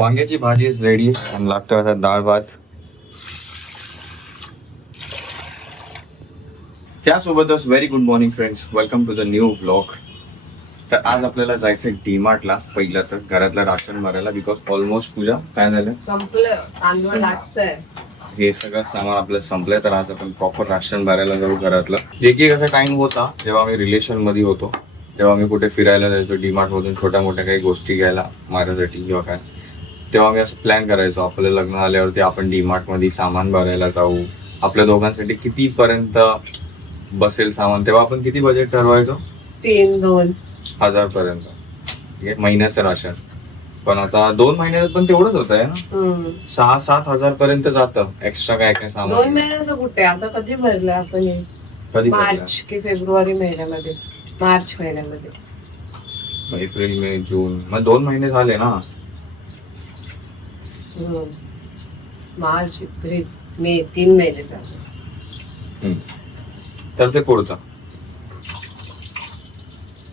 वांग्याची भाजी is ready आणि लागतो आता डाळ भात. त्यासोबतच very good morning friends welcome to the new blog तर आज आपल्याला जायचं डीमार्टला पहिलं तर घरातलं राशन भरायला बिकॉज ऑलमोस्ट पूजा काय झालं? हे सगळं सामान आपलं संपलंय तर आज आपण प्रॉपर राशन भरायला जाऊ घरातलं. जे की कसा टाइम होता जेव्हा मी रिलेशनमध्ये होतो तेव्हा मी कुठे फिरायला जायचो डीमार्ट मधून छोट्या मोठ्या काही गोष्टी घ्यायला माझ्यासाठी किंवा काय. तेव्हा मी असं प्लॅन करायचो आपलं लग्न झाल्यावरती आपण मध्ये सामान भरायला जाऊ. आपल्या दोघांसाठी किती पर्यंत बसेल सामान तेव्हा आपण किती बजेट ठरवायचो? तीन दोन. हजार पर्यंत? महिन्याचं राशन. पण आता दोन महिन्यात पण तेवढंच होत आहे ना? हम्म. सहा सात हजार पर्यंत जातं. एक्स्ट्रा काय काय दोन सामान महिन्याचं कुठे? आता कधी भरलं आपण हे? कधी मार्च की फेब्रुवारी महिन्यामध्ये. मार्च महिन्यामध्ये? एप्रिल मे जून. मग दोन महिने झाले ना. मार्च एप्रिल मे तीन महिने झाले. तर ते पुढचं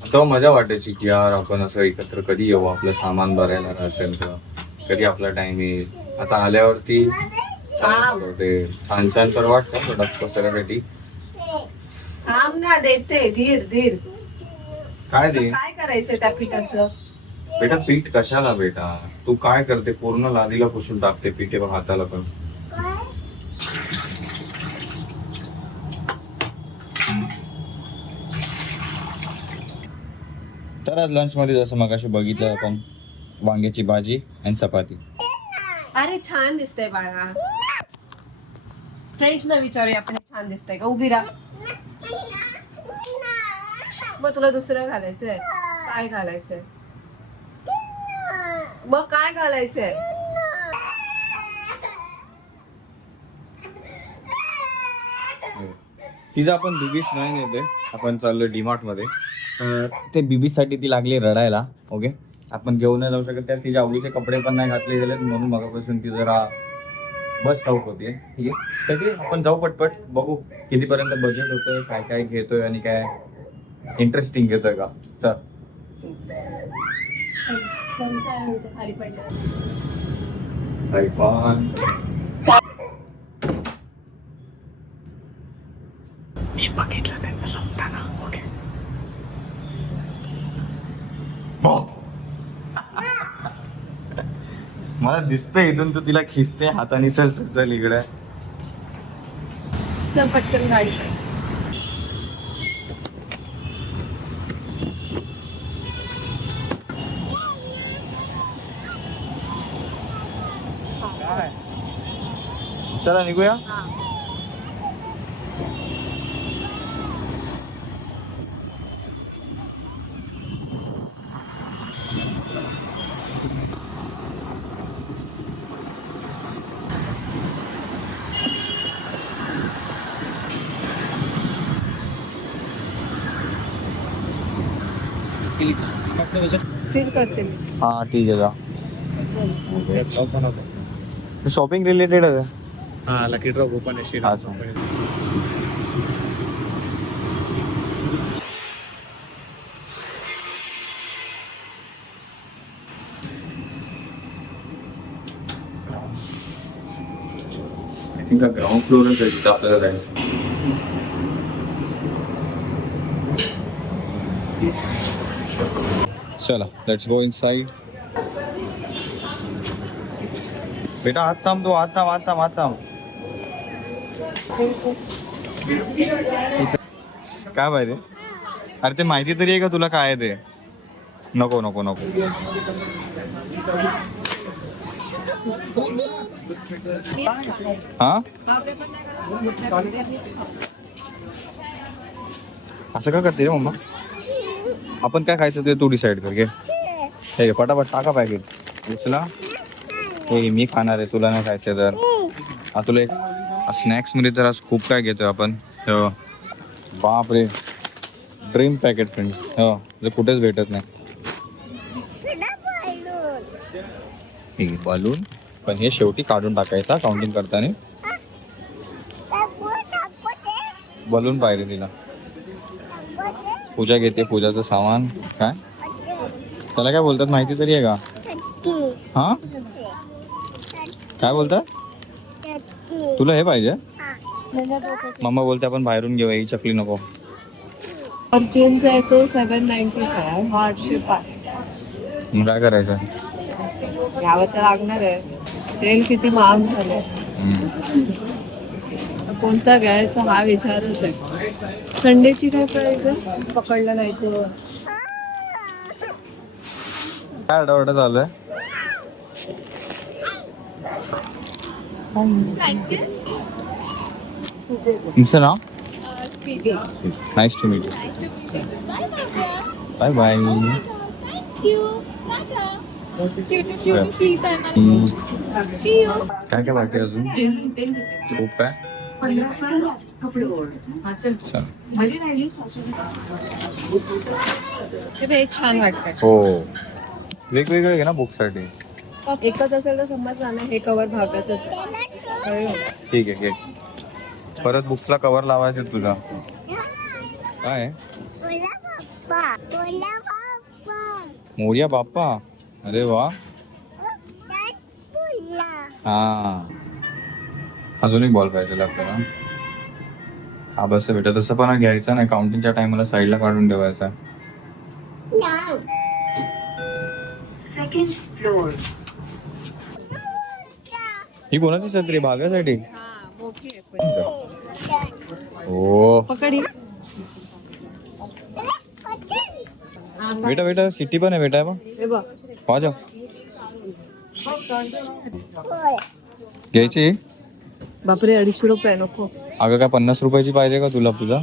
तेव्हा मजा वाटायची की यार आपण असं एकत्र कधी येऊ? आपलं सामान भरायला राशन कधी आपला टाइम येईल? आता आल्यावरती ते छान छान तर वाटतं प्रोडक्ट सगळ्यासाठी थांब ना देते धीर धीर. काय दे काय करायचंय त्या पिठाचं? बेटा पीठ कशाला बेटा? तू काय करते? पूर्ण लादीला पुसून टाकते पिठे पण हाताला पण. तर आज लंच मध्ये जसं मगाशी बघितलं आपण वांग्याची भाजी आणि चपाती. अरे छान दिसतंय बाळा. फ्रेंड्स ना विचारूया आपण छान दिसतंय का? उभी राहा. मग तुला दुसरं घालायचंय. काय घालायचंय? मग काय घालायचंय. तिचं आपण बिबीस नाही नेते आपण चाललो डीमार्टमध्ये. तर ते बिबीससाठी ती लागली रडायला ओके? आपण घेऊन नाही जाऊ शकत. त्या तिच्या आवडीचे कपडे पण नाही घातले गेले म्हणून मगापासून ती जरा बस ठाऊक होती ठीक आहे? तर आपण जाऊ पटपट. बघू कितीपर्यंत बजेट होतंय काय काय घेतोय आणि काय इंटरेस्टिंग घेतोय का? चल. खाली मी बघितलं त्यांना ओके. मला दिसतंय इथून तू तिला खिचते हाताने चल चल चल इकडे. चल पटकन गाडी. चला निघूया फील करते मी हा ठीक आहे जा शॉपिंग रिलेटेड आहे हा लकी ड्रॉप ओपन आहे अच्छा. आय थिंक हा ग्राउंड फ्लोअरच आहे तिथं आपल्याला जायचं चला लेट्स गो इन साईड बेटा हात थांब तू हात थांब हात थांब हात थांब काय पाहिजे अरे ते माहिती तरी आहे का तुला काय आहे ते? नको नको नको. हा? असं का करते रे मम्मा? आपण काय खायचं ते तू डिसाईड कर घे. हे पटापट टाका पॅकेट उचला. हे मी खाणार आहे तुला नाही खायचं तर. हा तुला एक स्नॅक्समध्ये तर आज खूप काय घेतोय आपण. हो. बाप रे ड्रीम पॅकेट फ्रेंड हो. जे कुठेच भेटत नाही. हे बलून पण हे शेवटी काढून टाकायचा काउंटिंग करताना. बलून पाहिजे तिला. पूजा घेते पूजाचं सामान. काय? त्याला काय बोलतात? माहिती तरी आहे का? हा? काय बोलता तुला हे पाहिजे? मम्मा बोलते आपण बाहेरून घेऊया ही चकली नको. फॉर्च्युनचा आहे तो सेवन नाईन्टी फाय हा आठशे पाच. मग काय करायचं? घ्यावं तर लागणार आहे. तेल किती महाग झालंय. कोणता घ्यायचा हा विचारच आहे. संडेची काय प्राईस आहे पकडलं नाही तो. काय आठवडा चालू आहे? तुमचं नाव nice to meet bye bye काय काय बाकी आहे अजून खूप काय चल. हे छान वाटतंय हो वेगवेगळे घे ना बुकसाठी एकच असेल तर समजणार ना हे कवर भागाचं असेल. ठीक आहे घे परत बुक्सला कव्हर लावायचे तुझा. काय? आहे? मोर्या बाप्पा. अरे वा. हा. अजून एक बॉल पाहिजे आपल्याला. हा बस बेटा. तसं पण घ्यायचं नाही. काउंटिंगच्या टाइमला साईडला काढून ठेवायचा. ही कोणाची छत्री? भागासाठी हा. हो. पकड. बेटा बेटा सिटी पण आहे बेटा हे आ जाओ घ्यायची? बापरे अडीचशे रुपये नको. अगं काय पन्नास रुपयाची पाहिजे का तुला तुझा?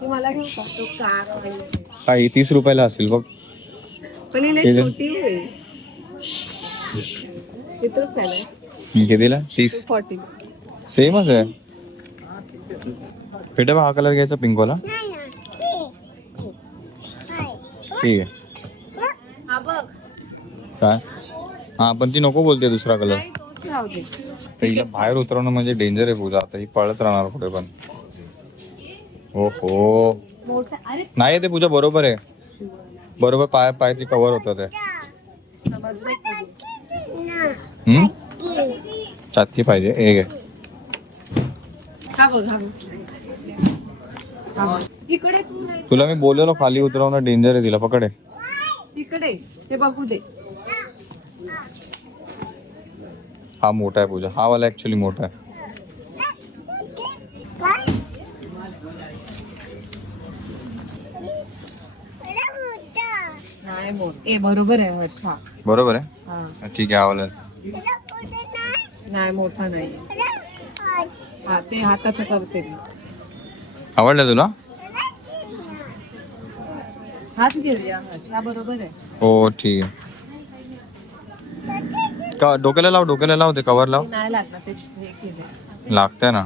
तू मला घेऊ का तो कार पाहिजे. काय ही तीस रुपयाला असेल बघ. पण. छोटी आहे. मी कितीला? तीस? फॉर्टी सेमच आहे. बा हा कलर घ्यायचा पिंकवाला ठीक आहे. हा काय? हा पण ती नको बोलते दुसरा कलर हिला बाहेर उतरवणं म्हणजे डेंजर आहे पूजा. आता ही पळत राहणार पुढे पण. हो हो नाही ते पूजा बरोबर आहे. बरोबर पाय पाय ती कव्हर होतं ते? हम्म? चातकी पाहिजे. एक आहे हा बघ हा बघ. हा बघ. इकडे तू नाही. तुला मी बोललेलो खाली उतरवणं डेंजर आहे तिला. पकडे इकडे हे बघू दे. हा मोठा आहे पूजा. हा वाला ऍक्च्युली मोठा आहे नाही मोठ ए बरोबर आहे बरोबर आहे? हा. ठीक आहे हा वाला नाही मोठा नाही. हा ते हाताचं करते मी. आवडलं तुला? हात घेऊया हा बरोबर आहे. हो ठीक आहे. का डोक्याला लाव डोक्याला लाव ते कवर लाव. ते नाही लागणार ते हे केलंय. लागतंय ना.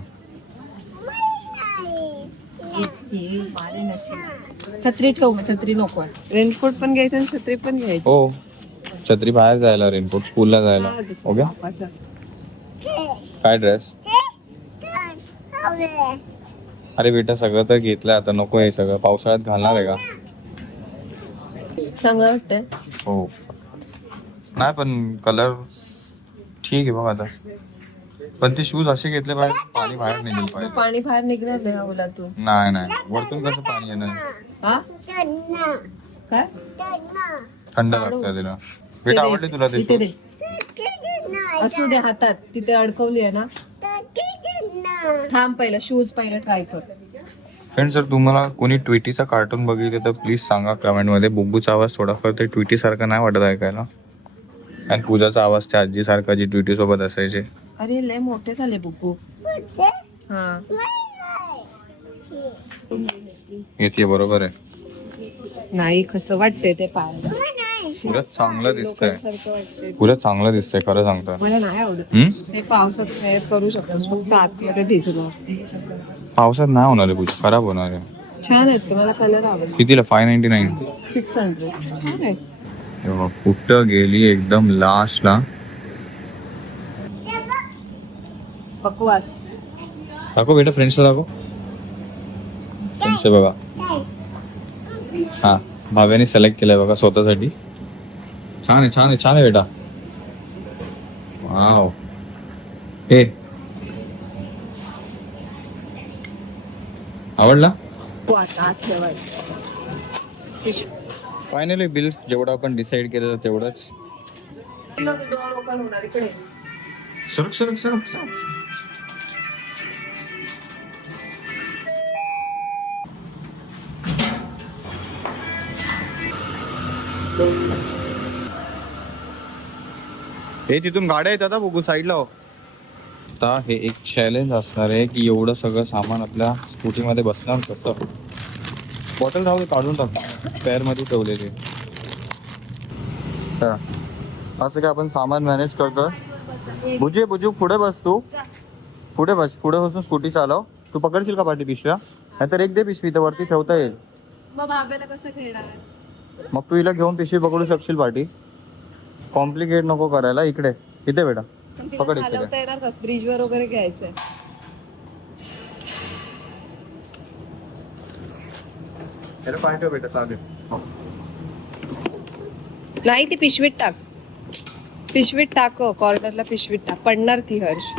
इतकी माझी नशीब. छत्री ठेव छत्री नको रेनकोट पण घ्यायचं आणि छत्री पण घ्यायची. हो. छत्री बाहेर जायला रेनकोट स्कूलला जायला. हा, ओके बापाचं. काय ड्रेस अरे बेटा सगळं तर घेतलंय आता नको हे सगळं. पावसाळ्यात घालणार आहे का? चांगलं वाटतंय. हो. नाही पण कलर ठीक आहे बघ आता. पण ते शूज असे घेतले पाहिजे पाणी बाहेर निघेल पाहिजे. पाणी बाहेर निघणार नाही हा ओलातून नाही नाही. वरतून कसं पाणी येणार? हा? काय? थंड लागतं तिला. बेटा आवडले तुला ते? दे. असू दे हातात. तिथे अडकवली आहे ना. थांब पहिला शूज पहिला ट्राय कर. फ्रेंड जर तुम्हाला कोणी ट्विटीचा कार्टून बघितले तर प्लीज सांगा कमेंटमध्ये बुब्बूचा आवाज थोडाफार ते ट्विटी सारखा नाही वाटत ऐकायला. आणि पूजाचा आवाज त्या आजी सारखा जी ट्विटी सोबत असायचे. अरे लय मोठे झाले बुकू हा. येते बरोबर आहे. नाही कसं वाटतंय ते पाहायला? पुढं चांगलं दिसतंय. पुढं चांगलं दिसतंय खरं सांगतो. मला नाही आवडत? ते पावसात करू शकतो फक्त आतमध्ये भिजलो. पावसात नाही होणार आहे पूजा. खराब होणार आहे. छान आहेत ते मला कलर आवडला कितीला? Five ninety nine six hundred छान आहे कुठं गेली एकदम लास्टला बकवास. दाखव बेटा फ्रेंड्सला दाखव. फ्रेंड्स बघा. हा भाव्याने सिलेक्ट केलंय बघा स्वतःसाठी. छान आहे छान आहे छान आहे बेटा. वाव हे आवडला? हो. फायनली बिल जेवढं आपण डिसाईड केलं तेवढंच. डोअर ओपन होणार इकडे. सरक सरक सरक सरक. हे तिथून गाड्या येतात हा बघू साईडला हो. आता हे एक चॅलेंज असणार आहे की एवढं सगळं सामान आपल्या स्कूटीमध्ये बसणार कसं? बॉटल राहू दे, काढून टाक. स्पेअरमध्ये ठेवलेली हा. असं काय आपण सामान मॅनेज करतोय? बुजे बुजू पुढे बस तू. पुढे बस पुढे बसून स्कूटी चालव. तू पकडशील का पाठी पिशव्या? नाहीतर एक दे पिशवी तर वरती ठेवता येईल. मग भाब्याला कसं खेळणार? मग तू हिला घेऊन पिशवी पकडू शकशील पाठी. कॉम्प्लिकेट नको करायला इकडे. इथे बेटा. पकड का ब्रिजवर वगैरे घ्यायचंय. बेटा चालेल नाही ती पिशवीत टाक. पिशवीत टाक कॉर्नरला पिशवीत टाक. पडणार ती हर्ष.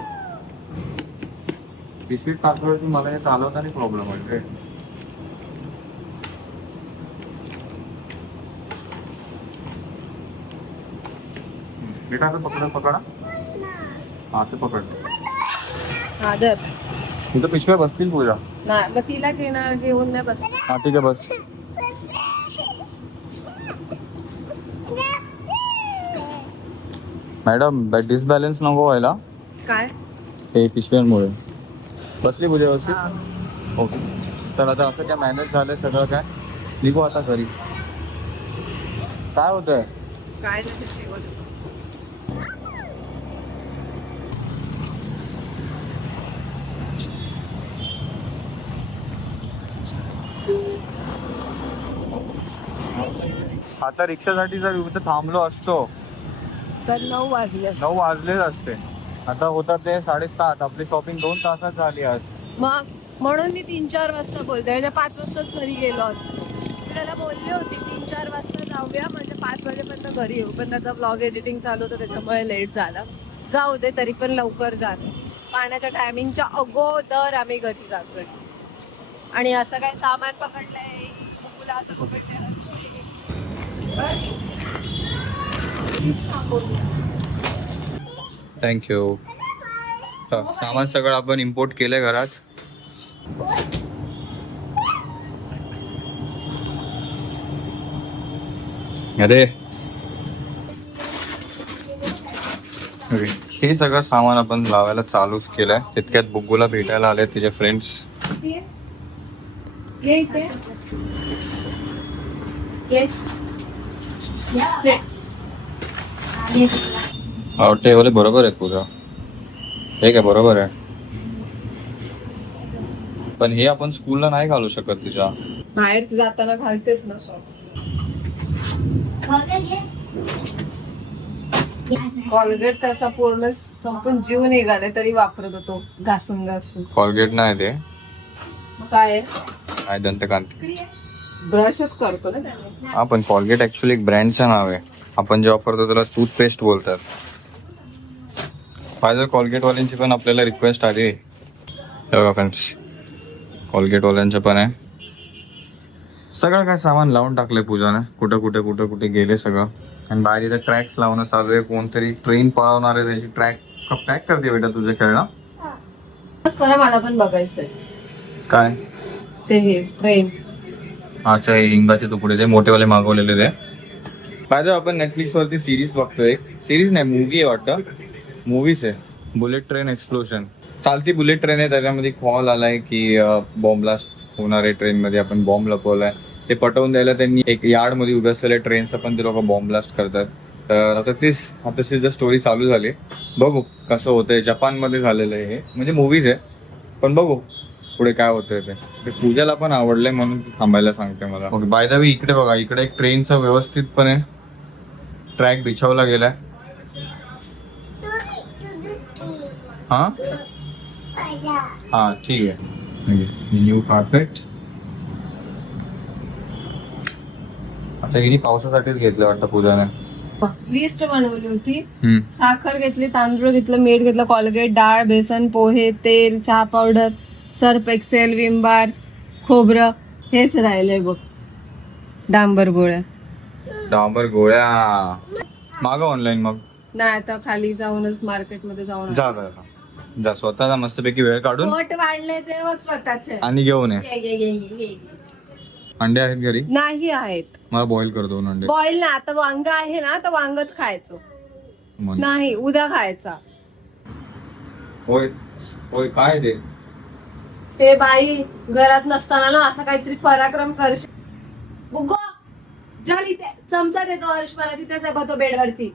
पिशवीत टाकल्यावरती मला हे चालवताना प्रॉब्लेम आहे बेटा असं पकडा पकडा. हा, असं पकड. आदर तिथं पिशव्या बसतील पूजा. नाही मग तिला घेणार घेऊन नाही बस हा ठीक आहे बस. मॅडम डिसबॅलन्स नको व्हायला. काय? हे पिशव्यांमुळे. बसली पूजा बसली. ओके. तर आता असं काय मॅनेज झालंय सगळं काय? निघू आता घरी. काय होतंय? काय. आता रिक्षासाठी जर इथं थांबलो असतो तर नऊ वाजले असते. नऊ वाजलेच असते. आता होतात ते साडेसात. आपली शॉपिंग दोन तासात झाली आज. मग म्हणून मी तीन चार वाजता बोलते. म्हणजे पाच वाजताच घरी गेलो असतो. मी त्याला बोलली होती तीन चार वाजता जाऊया. म्हणजे पाच वाजेपर्यंत घरी येऊ. पण त्याचा ब्लॉग एडिटिंग चालू होतं त्याच्यामुळे लेट झाला. जाऊ दे तरी पण लवकर जातो पाण्याच्या टायमिंगच्या अगोदर आम्ही घरी जातोय. आणि असं काय सामान पकडलंय. मुकुला असं पकडलंय थँक्यू सामान सगळं आपण इम्पोर्ट केलंय घरात. अरे. हे सगळं सामान आपण लावायला चालूच केलंय. तितक्यात बुग्गूला भेटायला आले तिचे फ्रेंड्स Yeah. इथे ये ये. आवडते बोले बरोबर आहे तुझं हे काय बरोबर आहे. पण हे आपण स्कूलला नाही घालू शकत तिच्या बाहेर जाताना घालतेच ना सॉक्स कॉलगेट त्याचा पूर्ण संपून जीव निघाले तरी वापरत होतो घासून घासून. कॉलगेट नाही ते. मग काय आहे? काय दंतकांती. ब्रशच करतो ना त्याने. हा पण कॉलगेट ऍक्च्युली एक ब्रँडचं नाव आहे. आपण जे वापरतो त्याला टूथपेस्ट बोलतात. फायझर कॉलगेटवाल्यांची पण आपल्याला रिक्वेस्ट आली. आहे हे बघा फ्रेंड्स कॉलगेटवाल्यांचं पण आहे. सगळं काय सामान लावून टाकलंय पूजाने. कुठं कुठे कुठं कुठे गेले सगळं. आणि बाहेर इथे ट्रॅक्स लावणं चालू आहे. कोणतरी ट्रेन पळवणार आहे त्याची ट्रॅक पॅक करते बेटा तुझं खेळणं. मला पण बघायचंय. काय? ते हे ट्रेन अच्छा हे हिंगाचे तुकडे ते मोठेवाले मागवलेले ते. पाहिजे आपण नेटफ्लिक्स वरती सिरीज बघतोय. सिरीज नाही मूवी आहे वाटतं. मूवीज आहे. बुलेट ट्रेन एक्सप्लोशन चालती बुलेट ट्रेन आहे. त्याच्यामध्ये कॉल आलाय की बॉम्ब ब्लास्ट होणार आहे ट्रेन मध्ये. आपण बॉम्ब लपवलाय. ते पटवून द्यायला त्यांनी एक यार्डमध्ये उभे असलेल्या ट्रेनचं पण ते लोक बॉम्ब ब्लास्ट करतात. तर आता तीच आता द स्टोरी चालू झाली. बघू कसं होतंय. जपानमध्ये झालेलं आहे हे. म्हणजे मूवीज आहे. पण बघू. पुढे काय होतंय ते. ते पूजाला पण आवडलंय म्हणून ती थांबायला सांगते मला. ओके बाय द वे इकडे बघा इकडे एक ट्रेनचा व्यवस्थितपणे ट्रॅक बिछवला गेलाय. हा? हा ठीक आहे. न्यू कार्पेट आता हिने पावसासाठीच घेतलं वाटतं पूजाने? लिस्ट बनवली होती. हम्म. साखर घेतली तांदूळ घेतलं मीठ घेतलं कॉलगेट डाळ बेसन पोहे तेल चहा powder Surf Excel Vim bar खोबरं हेच राहिलंय बघ. डांबर गोळ्या. डांबर गोळ्या. माग ऑनलाईन मग. नाही आता खाली जाऊनच मार्केटमध्ये जाऊन जा जा जा. जा स्वतःचा मस्तपैकी वेळ काढून पोट वाढले ते बघ स्वतःच. आणि घेऊन ये. अंडे आहेत घरी? नाही आहेत. मला बॉईल कर दोन अंडे. बॉईल ना आता वांग आहे ना तर वांगच खायचं. म्हण. नाही उद्या खायचा. होय होय काय ते? ते बाई घरात नसताना ना असं काहीतरी पराक्रम करशील. उगो चल इथे चमचा देतो हर्ष मला तिथेच आहे बघ तो बेडवरती.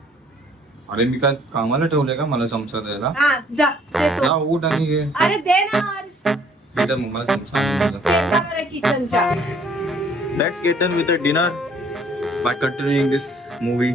अरे मी काय कामाला ठेवलंय का मला चमचा द्यायला? हा जा जा देतो उठ आणि घे अरे दे ना हर्ष. मग मला चमचा आणून दे. टेबलावर आहे किचनच्या? Let's get done with the dinner by continuing this movie.